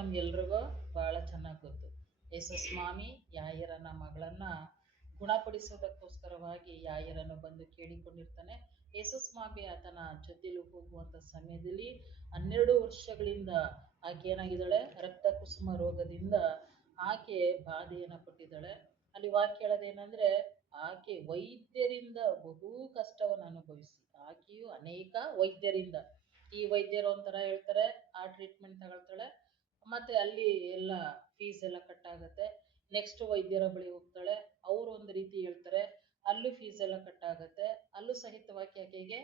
ನಮ್ಗೆಲ್ರಿಗೂ ಬಹಳ ಚೆನ್ನಾಗಿ ಗೊತ್ತು. ಯೇಸು ಸ್ವಾಮಿ ಯಾಯರನ ಮಗಳನ್ನ ಗುಣಪಡಿಸುವುದಕ್ಕೋಸ್ಕರವಾಗಿ ಯಾಯರನ್ನು ಬಂದು ಕೇಳಿಕೊಂಡಿರ್ತಾನೆ. ಯೇಸು ಸ್ವಾಮಿ ಆತನ ಜೊತೆಲಿ ಹೋಗುವಂತ ಸಮಯದಲ್ಲಿ 12 ವರ್ಷಗಳಿಂದ ಆಕೆ ಏನಾಗಿದ್ದಾಳೆ, ರಕ್ತ ಕುಸುಮ ರೋಗದಿಂದ ಆಕೆ ಬಾಧೆಯನ್ನ ಪಟ್ಟಿದ್ದಾಳೆ. ಅಲ್ಲಿ ವಾಕ್ಯ ಹೇಳೋದೇನಂದ್ರೆ, ಆಕೆ ವೈದ್ಯರಿಂದ ಬಹು ಕಷ್ಟವನ್ನು ಅನುಭವಿಸಿ, ಆಕೆಯು ಅನೇಕ ವೈದ್ಯರಿಂದ, ಈ ವೈದ್ಯರು ಒಂಥರ ಹೇಳ್ತಾರೆ, ಆ ಟ್ರೀಟ್ಮೆಂಟ್ ತಗೊಳ್ತಾಳೆ, ಮತ್ತೆ ಅಲ್ಲಿ ಎಲ್ಲ ಫೀಸ್ ಎಲ್ಲ ಕಟ್ ಆಗುತ್ತೆ. ನೆಕ್ಸ್ಟ್ ವೈದ್ಯರ ಬಳಿ ಹೋಗ್ತಾಳೆ, ಅವರು ಒಂದು ರೀತಿ ಹೇಳ್ತಾರೆ, ಅಲ್ಲೂ ಫೀಸ್ ಎಲ್ಲ ಕಟ್ ಆಗುತ್ತೆ, ಅಲ್ಲೂ ಸಹಿತವಾಗಿ ಆಕೆಗೆ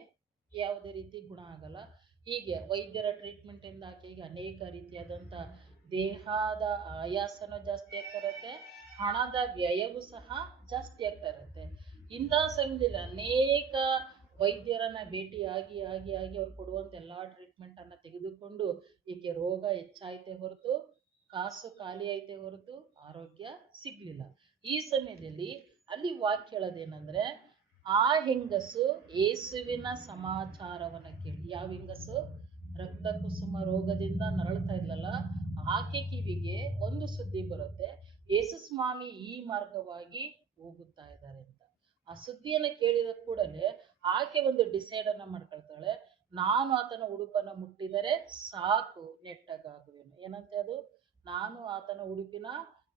ಯಾವುದೇ ರೀತಿ ಗುಣ ಆಗಲ್ಲ. ಹೀಗೆ ವೈದ್ಯರ ಟ್ರೀಟ್ಮೆಂಟ್ ಇಂದ ಆಕೆಗೆ ಅನೇಕ ರೀತಿಯಾದಂಥ ದೇಹದ ಆಯಾಸನೂ ಜಾಸ್ತಿ ಆಗ್ತಾ ಇರುತ್ತೆ, ಹಣದ ವ್ಯಯವೂ ಸಹ ಜಾಸ್ತಿ ಆಗ್ತಾ ಇರುತ್ತೆ. ಇಂಥ ಸಮಯದಲ್ಲಿ ಅನೇಕ ವೈದ್ಯರನ್ನ ಭೇಟಿಯಾಗಿ ಆಗಿ ಆಗಿ ಅವ್ರು ಕೊಡುವಂಥ ಎಲ್ಲ ಟ್ರೀಟ್ಮೆಂಟ್ ಅನ್ನ ತೆಗೆದುಕೊಂಡು ಈಕೆ ರೋಗ ಹೆಚ್ಚಾಯ್ತೆ ಹೊರತು, ಕಾಸು ಖಾಲಿ ಐತೆ ಹೊರತು ಆರೋಗ್ಯ ಸಿಗ್ಲಿಲ್ಲ. ಈ ಸಮಯದಲ್ಲಿ ಅಲ್ಲಿ ವಾಕ್ಯ ಹೇಳೋದೇನಂದ್ರೆ, ಆ ಹೆಂಗಸು ಯೇಸುವಿನ ಸಮಾಚಾರವನ್ನ ಕೇಳಿ, ಯಾವ ಹೆಂಗಸು ರಕ್ತ ಕುಸುಮ ರೋಗದಿಂದ ನರಳ್ತಾ ಇದ್ಲಲ್ಲ, ಆಕೆ ಕಿವಿಗೆ ಒಂದು ಸುದ್ದಿ ಬರುತ್ತೆ, ಯೇಸು ಸ್ವಾಮಿ ಈ ಮಾರ್ಗವಾಗಿ ಹೋಗುತ್ತಾ ಇದ್ದಾರೆ ಅಂತ. ಆ ಸುದ್ದಿಯನ್ನ ಕೇಳಿದ ಕೂಡಲೇ ಆಕೆ ಒಂದು ಡಿಸೈಡ್ ಅನ್ನ ಮಾಡ್ಕೊಳ್ತಾಳೆ, ನಾನು ಆತನ ಉಡುಪನ್ನ ಮುಟ್ಟಿದರೆ ಸಾಕು ನೆಟ್ಟಗಾಗುವೆನು. ಏನಂತೆ ಅದು? ನಾನು ಆತನ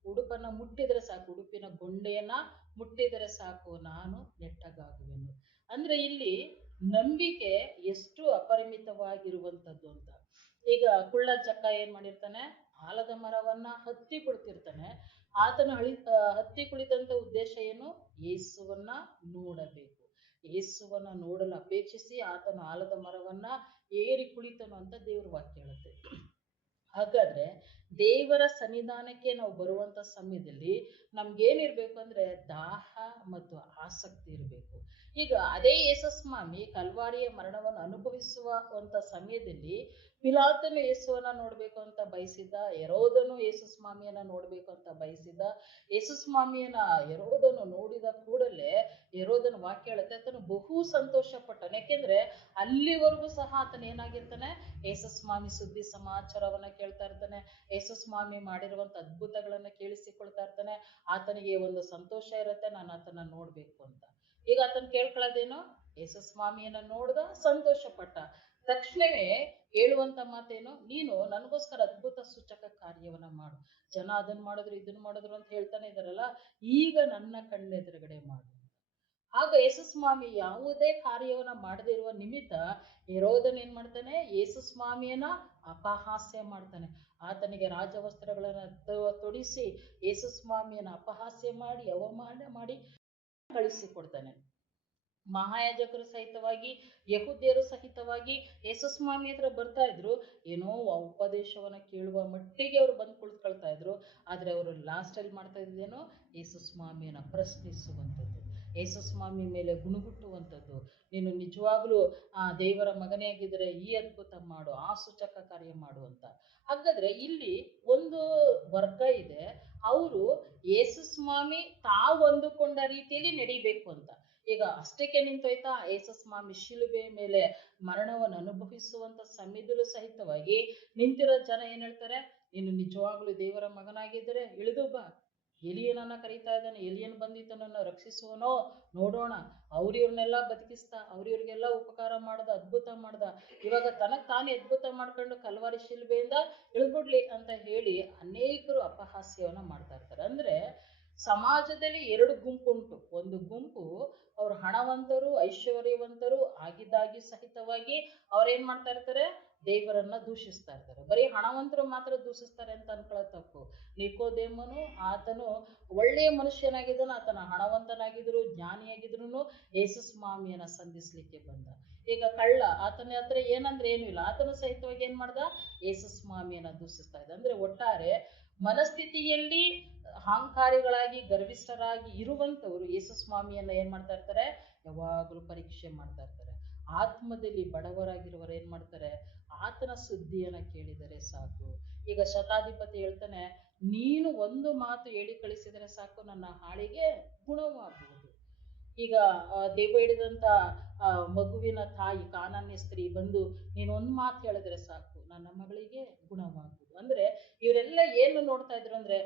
ಉಡುಪನ್ನ ಮುಟ್ಟಿದರೆ ಸಾಕು, ಉಡುಪಿನ ಗೊಂಡೆಯನ್ನ ಮುಟ್ಟಿದರೆ ಸಾಕು, ನಾನು ನೆಟ್ಟಗಾಗುವೆನು. ಅಂದ್ರೆ ಇಲ್ಲಿ ನಂಬಿಕೆ ಎಷ್ಟು ಅಪರಿಮಿತವಾಗಿರುವಂತದ್ದು ಅಂತ. ಈಗ ಕುಳ್ಳ ಚಕ್ಕ ಏನ್ ಮಾಡಿರ್ತಾನೆ, ಆಲದ ಮರವನ್ನ ಹತ್ತಿ ಕುಳಿತಿರ್ತಾನೆ. ಆತನ ಹತ್ತಿ ಕುಳಿತಂತ ಉದ್ದೇಶ ಏನು? ಯೇಸುವನ್ನ ನೋಡಬೇಕು. ಯೇಸುವನ್ನ ನೋಡಲು ಅಪೇಕ್ಷಿಸಿ ಆತನ ಆಲದ ಮರವನ್ನ ಏರಿ ಕುಳಿತನು ಅಂತ ದೇವ್ರ ವಾಕ್ಯ ಹೇಳುತ್ತೆ. ಹಾಗಾದ್ರೆ ದೇವರ ಸನ್ನಿಧಾನಕ್ಕೆ ನಾವು ಬರುವಂತ ಸಮಯದಲ್ಲಿ ನಮ್ಗೇನಿರ್ಬೇಕು ಅಂದ್ರೆ ದಾಹ ಮತ್ತು ಆಸಕ್ತಿ ಇರಬೇಕು. ಈಗ ಅದೇ ಯೇಸು ಸ್ವಾಮಿ ಕಲ್ವಾರಿಯ ಮರಣವನ್ನು ಅನುಭವಿಸುವಂತ ಸಮಯದಲ್ಲಿ ಪಿಲಾತನು ಯೇಸುವನ್ನ ನೋಡ್ಬೇಕು ಅಂತ ಬಯಸಿದ್ದ, ಹೆರೋದನು ಯೇಸು ಸ್ವಾಮಿಯನ್ನ ನೋಡ್ಬೇಕು ಅಂತ ಬಯಸಿದ್ದ. ಯೇಸು ಸ್ವಾಮಿಯನ್ನ ಹೆರೋದನು ನೋಡಿದ ಕೂಡಲೇ ಹೆರೋದನ ವಾಕ್ಯ ಹೇಳುತ್ತೆ, ಆತನು ಬಹು ಸಂತೋಷ ಪಟ್ಟನು. ಯಾಕೆಂದ್ರೆ ಅಲ್ಲಿವರೆಗೂ ಸಹ ಆತನ ಏನಾಗಿರ್ತಾನೆ, ಯೇಸು ಸ್ವಾಮಿ ಸುದ್ದಿ ಸಮಾಚಾರವನ್ನ ಕೇಳ್ತಾ ಇರ್ತಾನೆ, ಯೇಸು ಸ್ವಾಮಿ ಮಾಡಿರುವಂತ ಅದ್ಭುತಗಳನ್ನ ಕೇಳಿಸಿಕೊಳ್ತಾ ಇರ್ತಾನೆ. ಆತನಿಗೆ ಒಂದು ಸಂತೋಷ ಇರುತ್ತೆ, ನಾನು ಆತನ ನೋಡ್ಬೇಕು ಅಂತ. ಈಗ ಆತನ ಕೇಳ್ಕೊಳ್ಳೋದೇನು? ಯೇಸು ಸ್ವಾಮಿಯನ್ನ ನೋಡ್ದ, ಸಂತೋಷ ಪಟ್ಟ. ತಕ್ಷಣವೇ ಹೇಳುವಂತ ಮಾತೇನು? ನೀನು ನನಗೋಸ್ಕರ ಅದ್ಭುತ ಸೂಚಕ ಕಾರ್ಯವನ್ನ ಮಾಡು. ಜನ ಅದನ್ನ ಮಾಡಿದ್ರು ಇದನ್ನ ಮಾಡಿದ್ರು ಅಂತ ಹೇಳ್ತಾನೆ ಇದಾರಲ್ಲ, ಈಗ ನನ್ನ ಕಣ್ಣೆದುರುಗಡೆ ಮಾಡು. ಆಗ ಯೇಸು ಸ್ವಾಮಿ ಯಾವುದೇ ಕಾರ್ಯವನ್ನ ಮಾಡದೇ ಇರುವ ನಿಮಿತ್ತ ಹೆರೋದನ್ ಏನ್ ಮಾಡ್ತಾನೆ, ಯೇಸು ಸ್ವಾಮಿಯನ್ನ ಅಪಹಾಸ್ಯ ಮಾಡ್ತಾನೆ. ಆತನಿಗೆ ರಾಜವಸ್ತ್ರಗಳನ್ನ ತೊಡಿಸಿ ಯೇಸು ಸ್ವಾಮಿಯನ್ನ ಅಪಹಾಸ್ಯ ಮಾಡಿ ಅವಮಾನ ಮಾಡಿ ಕಳಿಸಿಕೊಡ್ತಾನೆ. ಮಹಾಯಾಜಕರು ಸಹಿತವಾಗಿ, ಯಹೂದ್ಯರು ಸಹಿತವಾಗಿ ಯೇಸು ಸ್ವಾಮಿ ಹತ್ರ ಬರ್ತಾ ಇದ್ರು, ಏನೋ ಉಪದೇಶವನ್ನ ಕೇಳುವ ಮಟ್ಟಿಗೆ ಅವ್ರು ಬಂದು ಕುಳಿತುಕೊಳ್ತಾ ಇದ್ರು. ಆದ್ರೆ ಅವರು ಲಾಸ್ಟ್ ಅಲ್ಲಿ ಮಾಡ್ತಾ ಇದ್ದೇನೋ, ಯೇಸು ಸ್ವಾಮಿಯನ್ನ ಪ್ರಶ್ನಿಸುವಂಥದ್ದು, ಯೇಸು ಸ್ವಾಮಿ ಮೇಲೆ ಗುಣಗುಟ್ಟುವಂಥದ್ದು. ನೀನು ನಿಜವಾಗ್ಲೂ ದೇವರ ಮಗನೇ ಆಗಿದ್ರೆ ಈ ಅದ್ಭುತ ಮಾಡು, ಆ ಸೂಚಕ ಕಾರ್ಯ ಮಾಡು ಅಂತ. ಹಾಗಾದ್ರೆ ಇಲ್ಲಿ ಒಂದು ವರ್ಗ ಇದೆ, ಅವರು ಯೇಸು ಸ್ವಾಮಿ ತಾವು ಅಂದುಕೊಂಡ ರೀತಿಯಲ್ಲಿ ನಡಿಬೇಕು ಅಂತ. ಈಗ ಅಷ್ಟಕ್ಕೆ ನಿಂತೋಯ್ತಾ? ಯೇಸು ಸ್ವಾಮಿ ಶಿಲುಬೆ ಮೇಲೆ ಮರಣವನ್ನು ಅನುಭವಿಸುವಂತ ಸಮಯದಲ್ಲೂ ಸಹಿತವಾಗಿ ನಿಂತಿರೋ ಜನ ಏನ್ ಹೇಳ್ತಾರೆ, ನೀನು ನಿಜವಾಗ್ಲೂ ದೇವರ ಮಗನಾಗಿದ್ದರೆ ಇಳಿದು ಬಾ, ಎಲಿಯನನ್ನ ಕರೀತಾ ಇದ್ದಾನೆ, ಎಲಿಯನ್ ಬಂದಿತ್ತು ನನ್ನ ರಕ್ಷಿಸುವನೋ, ನೋಡೋಣ. ಅವ್ರಿವ್ರನ್ನೆಲ್ಲ ಬದುಕಿಸ್ತಾ, ಅವ್ರಿವ್ರಿಗೆಲ್ಲ ಉಪಕಾರ ಮಾಡ್ದ, ಅದ್ಭುತ ಮಾಡ್ದ, ಇವಾಗ ತನಗ್ ತಾನೇ ಅದ್ಭುತ ಮಾಡ್ಕೊಂಡು ಕಲ್ವಾರಿ ಶಿಲ್ಬೆಯಿಂದ ಇಳ್ಬಿಡ್ಲಿ ಅಂತ ಹೇಳಿ ಅನೇಕರು ಅಪಹಾಸ್ಯವನ್ನ ಮಾಡ್ತಾ ಇರ್ತಾರೆ. ಅಂದ್ರೆ ಸಮಾಜದಲ್ಲಿ 2 ಗುಂಪು ಉಂಟು. ಒಂದು ಗುಂಪು ಅವ್ರು ಹಣವಂತರು, ಐಶ್ವರ್ಯವಂತರು ಆಗಿದ್ದಾಗಿ ಸಹಿತವಾಗಿ ಅವ್ರೇನ್ ಮಾಡ್ತಾ ಇರ್ತಾರೆ, ದೇವರನ್ನ ದೂಷಿಸ್ತಾ ಇರ್ತಾರೆ. ಬರೀ ಹಣವಂತರು ಮಾತ್ರ ದೂಷಿಸ್ತಾರೆ ಅಂತ ಅನ್ಕೊಳ್ಳೋದು ತಪ್ಪು. ನಿಕೋದೇಮನು ಆತನು ಒಳ್ಳೆಯ ಮನುಷ್ಯನಾಗಿದ್ದನು, ಆತನ ಹಣವಂತನಾಗಿದ್ರು ಜ್ಞಾನಿಯಾಗಿದ್ರು ಯೇಸು ಸ್ವಾಮಿಯನ್ನ ಸಂಧಿಸ್ಲಿಕ್ಕೆ ಬಂದ. ಈಗ ಕಳ್ಳ, ಆತನ ಹತ್ರ ಏನಂದ್ರೆ ಏನು ಇಲ್ಲ, ಆತನು ಸಹಿತವಾಗಿ ಏನ್ ಮಾಡ್ದ, ಯೇಸು ಸ್ವಾಮಿಯನ್ನ ದೂಷಿಸ್ತಾ ಇದ್ದ. ಅಂದ್ರೆ ಒಟ್ಟಾರೆ ಮನಸ್ಥಿತಿಯಲ್ಲಿ ಅಹಂಕಾರಿಗಳಾಗಿ ಗರ್ವಿಷ್ಠರಾಗಿ ಇರುವಂತವ್ರು ಯೇಸು ಸ್ವಾಮಿಯನ್ನ ಏನ್ ಮಾಡ್ತಾ ಇರ್ತಾರೆ, ಯಾವಾಗ್ಲೂ ಪರೀಕ್ಷೆ ಮಾಡ್ತಾ ಇರ್ತಾರೆ. ಆತ್ಮದಲ್ಲಿ ಬಡವರಾಗಿರುವವರು ಏನ್ ಮಾಡ್ತಾರೆ, ಆತನ ಸುದ್ದಿಯನ್ನ ಕೇಳಿದರೆ ಸಾಕು. ಈಗ ಶತಾಧಿಪತಿ ಹೇಳ್ತಾನೆ, ನೀನು ಒಂದು ಮಾತು ಹೇಳಿ ಕಳಿಸಿದರೆ ಸಾಕು, ನನ್ನ ಹಾಳಿಗೆ ಗುಣವಾಗುವುದು. ಈಗ ದೆವ್ವ ಹಿಡಿದಂತ ಮಗುವಿನ ತಾಯಿ ಕಾನಾನ್ಯ ಸ್ತ್ರೀ ಬಂದು ನೀನು ಒಂದ್ ಮಾತು ಹೇಳಿದ್ರೆ ಸಾಕು, ನನ್ನ ಮಗಳಿಗೆ ಗುಣವಾಗುವುದು. ಅಂದ್ರೆ ಇವ್ರ ಅವರೆಲ್ಲ ಏನು ನೋಡ್ತಾ ಇದ್ರು ಅಂದ್ರೆ,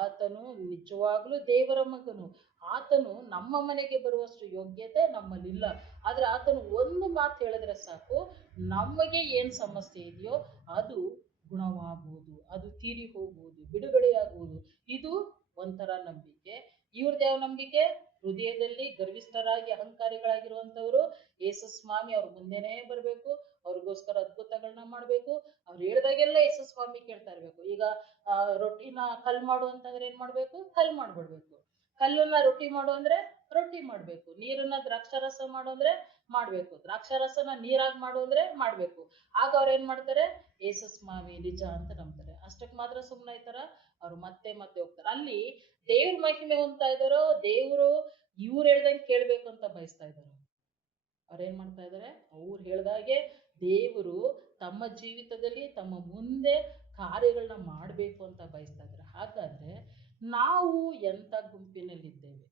ಆತನು ನಿಜವಾಗ್ಲೂ ದೇವರ ಮಗನು, ಆತನು ನಮ್ಮ ಮನೆಗೆ ಬರುವಷ್ಟು ಯೋಗ್ಯತೆ ನಮ್ಮಲ್ಲಿಲ್ಲ, ಆದ್ರೆ ಆತನು ಒಂದು ಮಾತು ಹೇಳಿದ್ರೆ ಸಾಕು, ನಮಗೆ ಏನ್ ಸಮಸ್ಯೆ ಇದೆಯೋ ಅದು ಗುಣವಾಗುವುದು, ಅದು ತೀರಿ ಹೋಗುವುದು, ಬಿಡುಗಡೆಯಾಗುವುದು. ಇದು ಒಂಥರ ನಂಬಿಕೆ. ಇವ್ರದ್ದು ಯಾವ ನಂಬಿಕೆ? ಹೃದಯದಲ್ಲಿ ಗರ್ವಿಷ್ಠರಾಗಿ ಅಹಂಕಾರಿಗಳಾಗಿರುವಂತವ್ರು ಯೇಸು ಸ್ವಾಮಿ ಅವ್ರ ಮುಂದೆನೇ ಬರ್ಬೇಕು, ಅವ್ರಿಗೋಸ್ಕರ ಅದ್ಭುತಗಳನ್ನ ಮಾಡ್ಬೇಕು, ಅವ್ರು ಹೇಳ್ದಾಗೆಲ್ಲ ಯೇಸು ಸ್ವಾಮಿ ಕೇಳ್ತಾ ಇರ್ಬೇಕು. ಈಗ ರೊಟ್ಟಿನ ಕಲ್ ಮಾಡು ಅಂತಂದ್ರೆ ಏನ್ ಮಾಡ್ಬೇಕು? ಕಲ್ ಮಾಡ್ಬಿಡ್ಬೇಕು. ಕಲ್ಲನ್ನ ರೊಟ್ಟಿ ಮಾಡು ಅಂದ್ರೆ ರೊಟ್ಟಿ ಮಾಡ್ಬೇಕು. ನೀರನ್ನ ದ್ರಾಕ್ಷಾರಸ ಮಾಡು ಅಂದ್ರೆ ಮಾಡ್ಬೇಕು. ದ್ರಾಕ್ಷಾರಸನ ನೀರಾಗಿ ಮಾಡು ಅಂದ್ರೆ ಮಾಡ್ಬೇಕು. ಆಗ ಅವ್ರ ಏನ್ ಮಾಡ್ತಾರೆ? ಯೇಸು ಸ್ವಾಮಿ ನಿಜ ಅಂತ ನಂಬ್ತಾರೆ. ಅಷ್ಟಕ್ ಮಾತ್ರ ಸುಮ್ಮನೆ ಆಯ್ತಾರ? ಅವ್ರು ಮತ್ತೆ ಮತ್ತೆ ಹೋಗ್ತಾರೆ. ಅಲ್ಲಿ ದೇವ್ರ ಮಹಿಮೆ ಹೊಂದ್ತಾ ಇದಾರೋ, ದೇವ್ರು ಇವ್ರು ಹೇಳ್ದಂಗೆ ಕೇಳ್ಬೇಕು ಅಂತ ಬಯಸ್ತಾ ಇದಾರೋ? ಅವ್ರೇನ್ ಮಾಡ್ತಾ ಇದಾರೆ? ಅವ್ರು ಹೇಳ್ದಾಗೆ ದೇವರು ತಮ್ಮ ಜೀವಿತದಲ್ಲಿ ತಮ್ಮ ಮುಂದೆ ಕಾರ್ಯಗಳನ್ನ ಮಾಡ್ಬೇಕು ಅಂತ ಬಯಸ್ತಾ ಇದ್ದಾರೆ. ಹಾಗಾದ್ರೆ ನಾವು ಎಂತ ಗುಂಪಿನಲ್ಲಿದ್ದೇವೆ?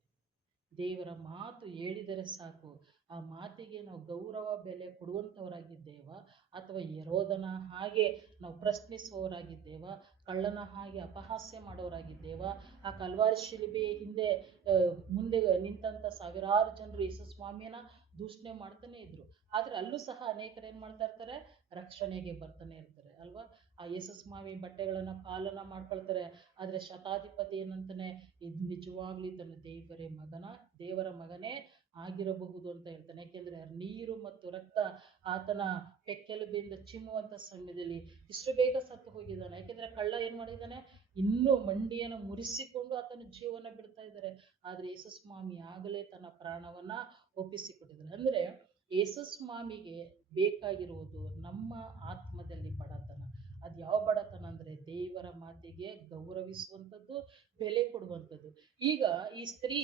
ದೇವರ ಮಾತು ಹೇಳಿದರೆ ಸಾಕು, ಆ ಮಾತಿಗೆ ನಾವು ಗೌರವ ಬೆಲೆ ಕೊಡುವಂಥವರಾಗಿದ್ದೇವ, ಅಥವಾ ಯರೋದನ ಹಾಗೆ ನಾವು ಪ್ರಶ್ನಿಸುವವರಾಗಿದ್ದೇವ, ಕಳ್ಳನ ಹಾಗೆ ಅಪಹಾಸ್ಯ ಮಾಡೋರಾಗಿದ್ದೇವ? ಆ ಕಲ್ವಾರಿ ಶಿಲುಬೆ ಹಿಂದೆ ಮುಂದೆ ನಿಂತಂತ ಸಾವಿರಾರು ಜನರು ಯೇಸು ಸ್ವಾಮಿಯನ್ನ ದೂಷಣೆ ಮಾಡ್ತಾನೆ ಇದ್ರು, ಆದ್ರೆ ಅಲ್ಲೂ ಸಹ ಅನೇಕರು ಏನ್ ಮಾಡ್ತಾ ಇರ್ತಾರೆ? ರಕ್ಷಣೆಗೆ ಬರ್ತಾನೆ ಇರ್ತಾರೆ ಅಲ್ವಾ? ಆ ಯೇಸು ಸ್ವಾಮಿ ಬಟ್ಟೆಗಳನ್ನ ಪಾಲನ ಮಾಡ್ಕೊಳ್ತಾರೆ, ಆದ್ರೆ ಶತಾಧಿಪತಿ ಏನಂತಾನೆ? ಇದು ನಿಜವಾಗ್ಲೂ ಇದನ್ನು ದೇವರ ಮಗನೇ ಆಗಿರಬಹುದು ಅಂತ ಹೇಳ್ತಾನೆ. ಯಾಕೆಂದ್ರೆ ನೀರು ಮತ್ತು ರಕ್ತ ಆತನ ಪೆಕ್ಕೆಲುಬಿಂದ ಚಿಮ್ಮುವಂತ ಸಮಯದಲ್ಲಿ ಇಷ್ಟು ಬೇಗ ಸತ್ತು ಹೋಗಿದ್ದಾನೆ. ಯಾಕೆಂದ್ರೆ ಕಳ್ಳ ಏನ್ ಮಾಡಿದ್ದಾನೆ? ಇನ್ನೂ ಮಂಡಿಯನ್ನು ಮುರಿಸಿಕೊಂಡು ಆತನ ಜೀವನ ಬಿಡ್ತಾ ಇದ್ದಾರೆ, ಆದ್ರೆ ಯೇಸು ಸ್ವಾಮಿ ಆಗಲೇ ತನ್ನ ಪ್ರಾಣವನ್ನ ಒಪ್ಪಿಸಿಕೊಟ್ಟಿದ್ದಾರೆ. ಅಂದ್ರೆ ಯೇಸು ಸ್ವಾಮಿಗೆ ಬೇಕಾಗಿರುವುದು ನಮ್ಮ ಆತ್ಮದಲ್ಲಿ ಬಡತನ. ಅದು ಯಾವ ಬಡತನ ಅಂದ್ರೆ ದೇವರ ಮಾತಿಗೆ ಗೌರವಿಸುವಂಥದ್ದು, ಬೆಲೆ ಕೊಡುವಂಥದ್ದು. ಈಗ ಈ ಸ್ತ್ರೀ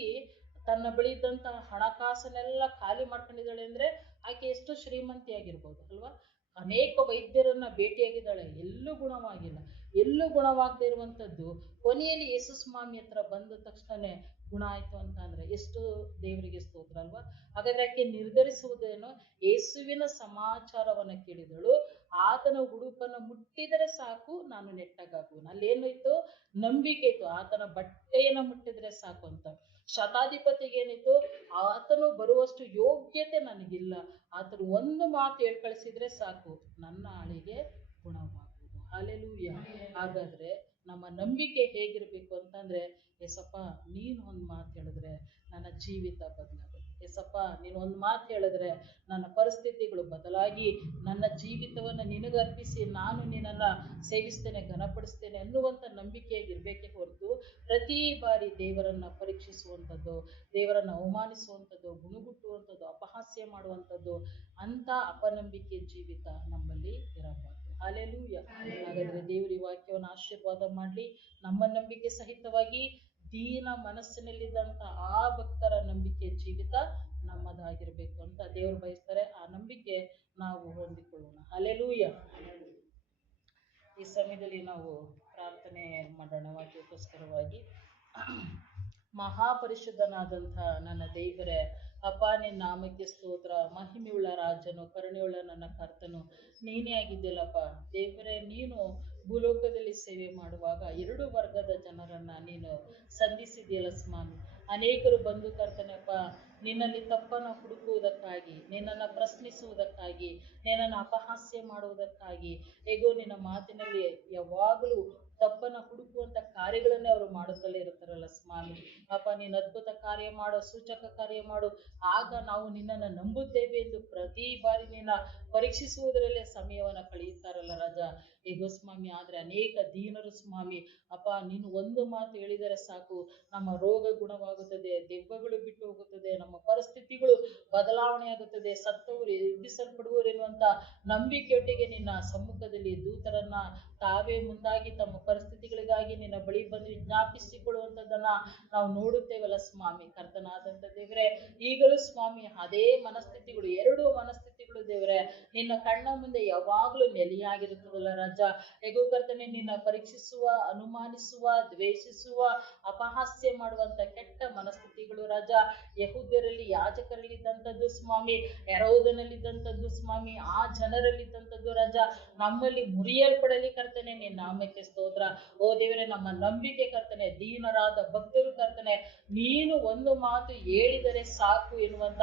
ತನ್ನ ಬಳಿ ಇದ್ದಂತಹ ಹಣಕಾಸನ್ನೆಲ್ಲ ಖಾಲಿ ಮಾಡ್ಕೊಂಡಿದ್ದಾಳೆ ಅಂದ್ರೆ ಆಕೆ ಎಷ್ಟು ಶ್ರೀಮಂತಿಯಾಗಿರ್ಬೋದು ಅಲ್ವಾ? ಅನೇಕ ವೈದ್ಯರನ್ನ ಭೇಟಿಯಾಗಿದ್ದಾಳೆ, ಎಲ್ಲೂ ಗುಣವಾಗಿಲ್ಲ. ಎಲ್ಲೂ ಗುಣವಾಗದೇ ಇರುವಂಥದ್ದು ಕೊನೆಯಲ್ಲಿ ಯೇಸು ಸ್ವಾಮಿ ಹತ್ರ ಬಂದ ತಕ್ಷಣನೇ ಗುಣ ಆಯ್ತು ಅಂತ ಅಂದ್ರೆ ಎಷ್ಟು ದೇವರಿಗೆ ಸ್ತೋತ್ರ ಅಲ್ವಾ? ಹಾಗಾದ್ರೆ ಆಕೆ ನಿರ್ಧರಿಸುವುದೇನು? ಯೇಸುವಿನ ಸಮಾಚಾರವನ್ನ ಕೇಳಿದಳು, ಆತನ ಉಡುಪನ್ನು ಮುಟ್ಟಿದರೆ ಸಾಕು ನಾನು ನೆಟ್ಟಗಾಗುವೆನು. ಅಲ್ಲೇನು ಇತ್ತು? ನಂಬಿಕೆ ಇತ್ತು. ಆತನ ಬಟ್ಟೆಯನ್ನು ಮುಟ್ಟಿದ್ರೆ ಸಾಕು ಅಂತ. ಶತಾಧಿಪತಿಗೆ ಏನಿತ್ತು? ಆತನು ಬರುವಷ್ಟು ಯೋಗ್ಯತೆ ನನಗಿಲ್ಲ, ಆತನು ಒಂದು ಮಾತು ಹೇಳ್ಕಳಿಸಿದ್ರೆ ಸಾಕು ನನ್ನ ಆಳಿಗೆ ಗುಣವಾಗುವುದು. ಹಲ್ಲೆಲೂಯ. ಹಾಗಾದ್ರೆ ನಮ್ಮ ನಂಬಿಕೆ ಹೇಗಿರ್ಬೇಕು ಅಂತಂದ್ರೆ, ಏಸಪ್ಪ ನೀನು ಒಂದು ಮಾತು ಹೇಳಿದ್ರೆ ನನ್ನ ಜೀವಿತ ಬದಲಾಗುತ್ತೆ. ಏಸಪ್ಪ ನೀನು ಒಂದು ಮಾತು ಹೇಳಿದ್ರೆ ನನ್ನ ಪರಿಸ್ಥಿತಿಗಳು ಬದಲಾಗಿ ನನ್ನ ಜೀವಿತವನ್ನು ನಿನಗರ್ಪಿಸಿ ನಾನು ನಿನ್ನನ್ನು ಸೇವಿಸ್ತೇನೆ, ಘನಪಡಿಸ್ತೇನೆ ಅನ್ನುವಂಥ ನಂಬಿಕೆಯಾಗಿರ್ಬೇಕೇ ಹೊರತು ಪ್ರತಿ ಬಾರಿ ದೇವರನ್ನ ಪರೀಕ್ಷಿಸುವಂಥದ್ದು, ದೇವರನ್ನು ಅವಮಾನಿಸುವಂಥದ್ದು, ಗುಣಗುಟ್ಟುವಂಥದ್ದು, ಅಪಹಾಸ್ಯ ಮಾಡುವಂಥದ್ದು, ಅಂಥ ಅಪನಂಬಿಕೆ ಜೀವಿತ ನಮ್ಮಲ್ಲಿ ಇರಬಾರ್ದು. ಹಲ್ಲೆಲೂಯ. ಹಾಗಾದ್ರೆ ದೇವರ ಈ ವಾಕ್ಯವನ್ನು ಆಶೀರ್ವಾದ ಮಾಡಲಿ. ನಮ್ಮ ನಂಬಿಕೆ ಸಹಿತವಾಗಿ ದೀನ ಮನಸ್ಸಿನಲ್ಲಿದ್ದಂಥ ಆ ಭಕ್ತರ ನಂಬಿಕೆ ಜೀವಿತ ನಮ್ಮದಾಗಿರ್ಬೇಕು ಅಂತ ದೇವರು ಬಯಸ್ತಾರೆ. ಆ ನಂಬಿಕೆ ನಾವು ಹೊಂದಿಕೊಳ್ಳೋಣ. ಹಲ್ಲೆಲೂಯ. ಈ ಸಮಯದಲ್ಲಿ ನಾವು ಪ್ರಾರ್ಥನೆ ಮಾಡೋಣ ವಾಕ್ಯಕ್ಕೋಸ್ಕರವಾಗಿ. ಮಹಾಪರಿಶುದ್ಧನಾದಂಥ ನನ್ನ ದೇವರೇ, ಅಪ್ಪ ನಿನ್ನ ನಾಮಕ್ಕೆ ಸ್ತೋತ್ರ. ಮಹಿಮೆಯುಳ್ಳ ರಾಜನು, ಕರುಣೆಯುಳ್ಳ ನನ್ನ ಕರ್ತನು ನೀನೇ ಆಗಿದ್ದಿಲ್ಲಪ್ಪ ದೇವರೇ. ನೀನು ಭೂಲೋಕದಲ್ಲಿ ಸೇವೆ ಮಾಡುವಾಗ ಎರಡು ವರ್ಗದ ಜನರನ್ನ ನೀನು ಸಂಧಿಸಿದೆಯಲ್ಲ ಸ್ವಾಮಿ. ಅನೇಕರು ಬಂದು ಕರ್ತನಪ್ಪ ನಿನ್ನಲ್ಲಿ ತಪ್ಪನ್ನು ಹುಡುಕುವುದಕ್ಕಾಗಿ, ನಿನ್ನನ್ನು ಪ್ರಶ್ನಿಸುವುದಕ್ಕಾಗಿ, ನಿನ್ನನ್ನು ಅಪಹಾಸ್ಯ ಮಾಡುವುದಕ್ಕಾಗಿ, ಹೇಗೋ ನಿನ್ನ ಮಾತಿನಲ್ಲಿ ಯಾವಾಗಲೂ ತಪ್ಪನ್ನು ಹುಡುಕುವಂತ ಕಾರ್ಯಗಳನ್ನೇ ಅವರು ಮಾಡುತ್ತಲೇ ಇರ್ತಾರಲ್ಲ ಸ್ವಾಮಿ. ಅಪ್ಪ ನೀನು ಅದ್ಭುತ ಕಾರ್ಯ ಮಾಡು, ಸೂಚಕ ಕಾರ್ಯ ಮಾಡು, ಆಗ ನಾವು ನಿನ್ನನ್ನು ನಂಬುತ್ತೇವೆ ಎಂದು ಪ್ರತಿ ಬಾರಿ ನಿನ್ನ ಪರೀಕ್ಷಿಸುವುದರಲ್ಲೇ ಸಮಯವನ್ನು ಕಳೆಯುತ್ತಾರಲ್ಲ ರಾಜ. ಹೇಗೋ ಸ್ವಾಮಿ, ಆದ್ರೆ ಅನೇಕ ದೀನರು ಸ್ವಾಮಿ ಅಪ್ಪ ನೀನು ಒಂದು ಮಾತು ಹೇಳಿದರೆ ಸಾಕು ನಮ್ಮ ರೋಗ ಗುಣವಾಗುತ್ತದೆ, ದೆವ್ವಗಳು ಬಿಟ್ಟು ಹೋಗುತ್ತದೆ, ನಮ್ಮ ಪರಿಸ್ಥಿತಿಗಳು ಬದಲಾವಣೆ ಆಗುತ್ತದೆ, ಸತ್ತವರು ಎಬ್ಬಿಸಲ್ಪಡುವರು ಎನ್ನುವಂತ ನಂಬಿಕೆಯೊಟ್ಟಿಗೆ ನಿನ್ನ ಸಮ್ಮುಖದಲ್ಲಿ ದೂತರನ್ನ ತಾವೇ ಮುಂದಾಗಿ ತಮ್ಮ ಪರಿಸ್ಥಿತಿಗಳಿಗಾಗಿ ನಿನ್ನ ಬಳಿ ಬಂದು ವಿಜ್ಞಾಪಿಸಿಕೊಳ್ಳುವಂಥದ್ದನ್ನ ನಾವು ನೋಡುತ್ತೇವಲ್ಲ ಸ್ವಾಮಿ. ಕರ್ತನಾದಂಥ ದೇವರೇ, ಈಗಲೂ ಸ್ವಾಮಿ ಅದೇ ಮನಸ್ಥಿತಿಗಳು, ಎರಡು ಮನಸ್ಥಿತಿಗಳು ದೇವರೇ ನಿನ್ನ ಕಣ್ಣ ಮುಂದೆ ಯಾವಾಗಲೂ ನೆಲೆಯಾಗಿರುತ್ತದಲ್ಲ ರಾಜ. ರಾಜ. ಹೇಗೋ ಕರ್ತನೆ ನಿನ್ನ ಪರೀಕ್ಷಿಸುವ, ಅನುಮಾನಿಸುವ, ದ್ವೇಷಿಸುವ, ಅಪಹಾಸ್ಯ ಮಾಡುವಂತ ಕೆಟ್ಟ ಮನಸ್ಥಿತಿಗಳು ರಾಜ ಯಹೂದ್ಯರಲ್ಲಿ, ಯಾಜಕರಲ್ಲಿದ್ದಂಥದ್ದು ಸ್ವಾಮಿ, ಹೆರೋದನಲ್ಲಿದ್ದಂಥದ್ದು ಸ್ವಾಮಿ, ಆ ಜನರಲ್ಲಿದ್ದಂಥದ್ದು ರಾಜ ನಮ್ಮಲ್ಲಿ ಮುರಿಯಲ್ಪಡಲಿ ಕರ್ತನೆ. ನಿನ್ನ ನಾಮಕ್ಕೆ ಸ್ತೋತ್ರ. ಓ ದೇವರೇ, ನಮ್ಮ ನಂಬಿಕೆ ಕರ್ತನೆ, ದೀನರಾದ ಭಕ್ತರು ಕರ್ತನೆ, ನೀನು ಒಂದು ಮಾತು ಹೇಳಿದರೆ ಸಾಕು ಎನ್ನುವಂತ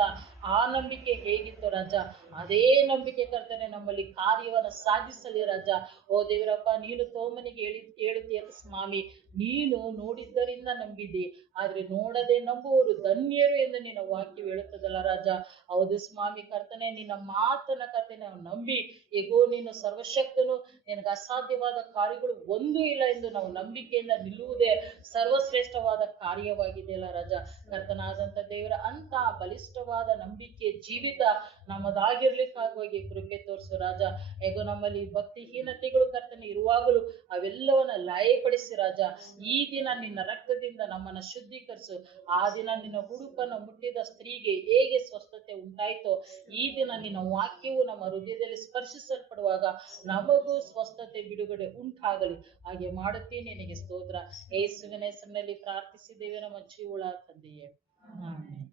ಆ ನಂಬಿಕೆ ಹೇಗಿತ್ತು ರಾಜ, ಅದೇ ನಂಬಿಕೆ ಕರ್ತನೆ ನಮ್ಮಲ್ಲಿ ಕಾರ್ಯವನ್ನು ಸಾಧಿಸಲಿ ರಾಜ. ಓ ದೇವರಪ್ಪ, ನೀನು ತೋಮನಿಗೆ ಹೇಳುತ್ತೀಯ ಸ್ವಾಮಿ, ನೀನು ನೋಡಿದ್ದರಿಂದ ನಂಬಿದಿ, ಆದ್ರೆ ನೋಡದೆ ನಂಬುವವರು ಧನ್ಯರು ಎಂದು ನಿನ್ನ ವಾಕ್ಯ ಹೇಳುತ್ತದಲ್ಲ ರಾಜ. ಹೌದು ಸ್ವಾಮಿ ಕರ್ತನೆ, ನಿನ್ನ ಮಾತನ್ನ ಕರ್ತನೆ ನಾವು ನಂಬಿ, ಹೇಗೋ ನೀನು ಸರ್ವಶಕ್ತನು, ನಿನಗೆ ಅಸಾಧ್ಯವಾದ ಕಾರ್ಯಗಳು ಒಂದೂ ಇಲ್ಲ ಎಂದು ನಾವು ನಂಬಿಕೆಯಿಂದ ನಿಲ್ಲುವುದೇ ಸರ್ವಶ್ರೇಷ್ಠವಾದ ಕಾರ್ಯವಾಗಿದೆಯಲ್ಲ ರಾಜ. ಕರ್ತನಾದಂತ ದೇವರ ಅಂತ ಬಲಿಷ್ಠವಾದ ನಂಬಿಕೆ ಜೀವಿತ ನಮ್ಮದಾಗಿರ್ಲಿಕ್ಕಾಗಿ ಕೃಪೆ ತೋರಿಸು ರಾಜ. ಹೇಗೋ ನಮ್ಮಲ್ಲಿ ಭಕ್ತಿಹೀನತೆಗಳು ಕರ್ತನೆ ಇರುವಾಗಲೂ ಅವೆಲ್ಲವನ್ನ ಲಯಪಡಿಸಿ ರಾಜ. ಈ ದಿನ ನಿನ್ನ ರಕ್ತದಿಂದ ನಮ್ಮನ್ನ ಶುದ್ಧೀಕರಿಸು. ಆ ದಿನ ನಿನ್ನ ಹುಡುಕನ್ನು ಮುಟ್ಟಿದ ಸ್ತ್ರೀಗೆ ಹೇಗೆ ಸ್ವಸ್ಥತೆ ಉಂಟಾಯ್ತೋ, ಈ ದಿನ ನಿನ್ನ ವಾಕ್ಯವು ನಮ್ಮ ಹೃದಯದಲ್ಲಿ ಸ್ಪರ್ಶಿಸಲ್ಪಡುವಾಗ ನಮಗೂ ಸ್ವಸ್ಥತೆ, ಬಿಡುಗಡೆ ಉಂಟಾಗಲಿ. ಹಾಗೆ ಮಾಡುತ್ತೀನಿ, ನಿನಗೆ ಸ್ತೋತ್ರ. ಯೇಸುವಿನ ಹೆಸರಿನಲ್ಲಿ ಪ್ರಾರ್ಥಿಸಿದ್ದೇವೆ ನಮ್ಮ ಜೀವಳ ತಂದೆಯೇ, ಆಮೆನ್.